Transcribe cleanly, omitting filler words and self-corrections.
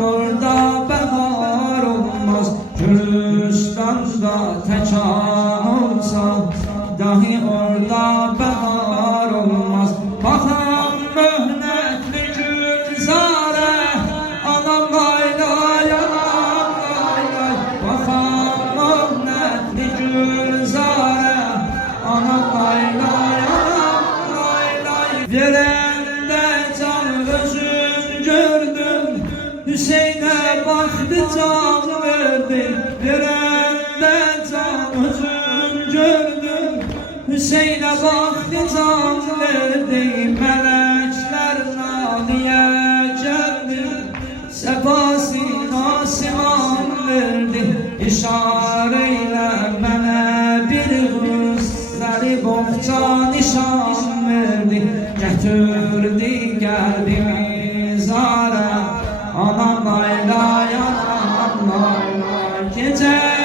orada bahar olmaz. Gülistan'da tek olsa dahi orada bahar olmaz. Bakan mühnetli Gülzare, anam lay lay anam lay lay. Bakan mühnetli Gülzare, anam lay lay anam lay lay. Verende can özün gördüm, Hüseyin'e baktı can verdi. Verende can özün gördüm, Hüseyin'e baktı can verdi. Melekler naliye geldi, sefası nasiman verdi. İşareyle mene bir kızları bohça nişan verdi. Getirdi geldi zara, anam lay lay anam lay lay. Gece